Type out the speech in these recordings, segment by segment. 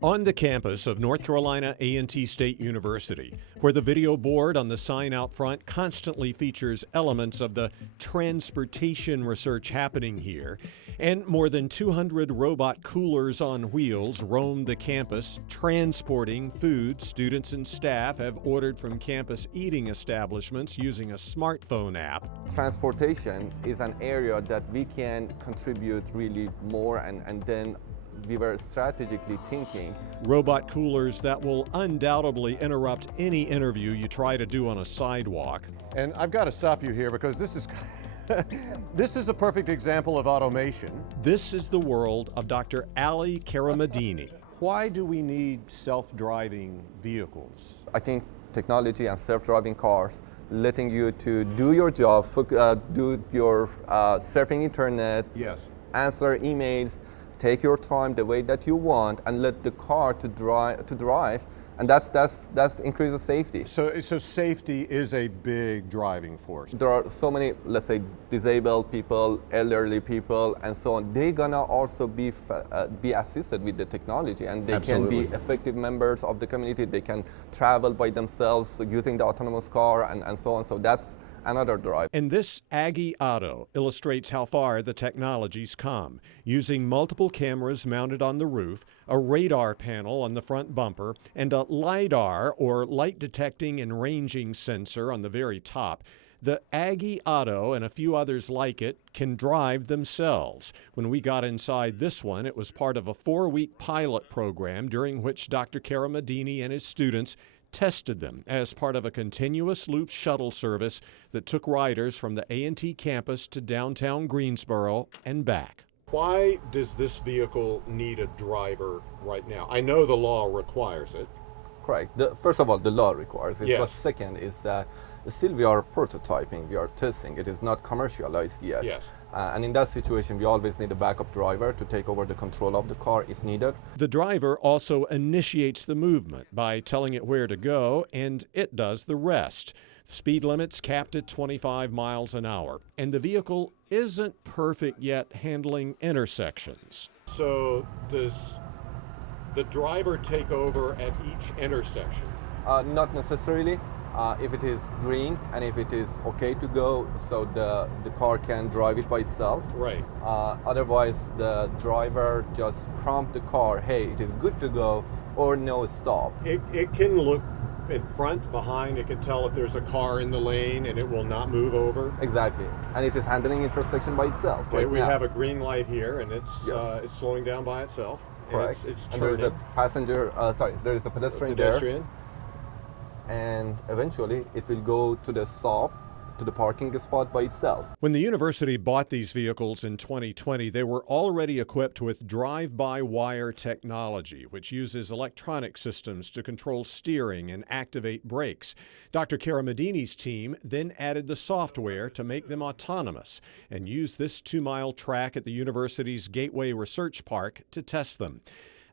On the campus of North Carolina A&T State University, where the video board on the sign out front constantly features elements of the transportation research happening here, and more than 200 robot coolers on wheels roam the campus, transporting food students and staff have ordered from campus eating establishments using a smartphone app. Transportation is an area that we can contribute really more, and then we were strategically thinking. Robot coolers that will undoubtedly interrupt any interview you try to do on a sidewalk. And I've got to stop you here because this is this is a perfect example of automation. This is the world of Dr. Ali Karamadini. Why do we need self-driving vehicles? I think technology and self-driving cars letting you to do your job, do your surfing internet, Yes. answer emails, take your time the way that you want, and let the car to drive, and that's increases safety. So safety is a big driving force. There are so many, let's say, disabled people, elderly people, and so on. They're gonna also be assisted with the technology, and they Absolutely. can be effective members of the community. They can travel by themselves using the autonomous car, and so on. So that's another drive. And this Aggie Auto illustrates how far the technology's come, using multiple cameras mounted on the roof, a radar panel on the front bumper, and a LiDAR, or light detecting and ranging sensor, on the very top. The Aggie Auto and a few others like it can drive themselves. When we got inside this one, it was part of a 4-week pilot program during which Dr. Karamadini and his students tested them as part of a continuous loop shuttle service that took riders from the A&T campus to downtown Greensboro and back. Why does this vehicle need a driver right now? I know the law requires it. Correct. First of all, the law requires it. Yes. But second is that still we are prototyping, we are testing. It is not commercialized yet. Yes. And in that situation, we always need a backup driver to take over the control of the car if needed. The driver also initiates the movement by telling it where to go, and it does the rest. Speed limits capped at 25 miles an hour, and the vehicle isn't perfect yet handling intersections. So does the driver take over at each intersection? Not necessarily. If it is green and if it is okay to go, so the car can drive it by itself. Right. Otherwise, the driver just prompt the car, hey, it is good to go, or no, stop. It can look in front, behind, it can tell if there's a car in the lane and it will not move over. Exactly. And it is handling intersection by itself. Okay, right we now. have a green light here, and it's Yes. it's slowing down by itself. Correct. And it's And there is a turning. there is a pedestrian, Pedestrian. there, and eventually it will go to the stop, to the parking spot by itself. When the university bought these vehicles in 2020, they were already equipped with drive-by-wire technology, which uses electronic systems to control steering and activate brakes. Dr. Karamadini's team then added the software to make them autonomous and used this 2-mile track at the university's Gateway Research Park to test them.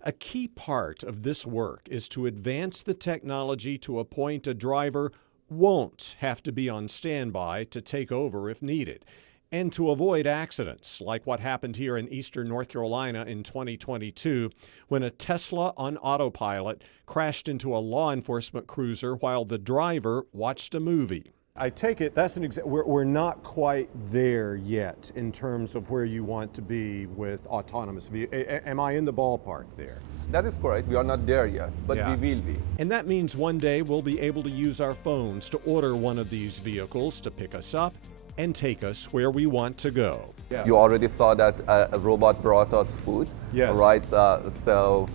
A key part of this work is to advance the technology to a point a driver won't have to be on standby to take over if needed, and to avoid accidents like what happened here in eastern North Carolina in 2022 when a Tesla on autopilot crashed into a law enforcement cruiser while the driver watched a movie. I take it that's an example. We're not quite there yet in terms of where you want to be with autonomous vehicles. Am I in the ballpark there? That is correct. We are not there yet, but Yeah. we will be. And that means one day we'll be able to use our phones to order one of these vehicles to pick us up and take us where we want to go. Yeah. You already saw that a robot brought us food, Yes. right? So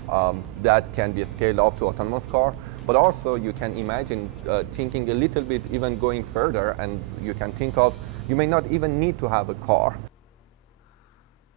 that can be scaled up to autonomous car. But also you can imagine thinking a little bit even going further, and you can think of, you may not even need to have a car.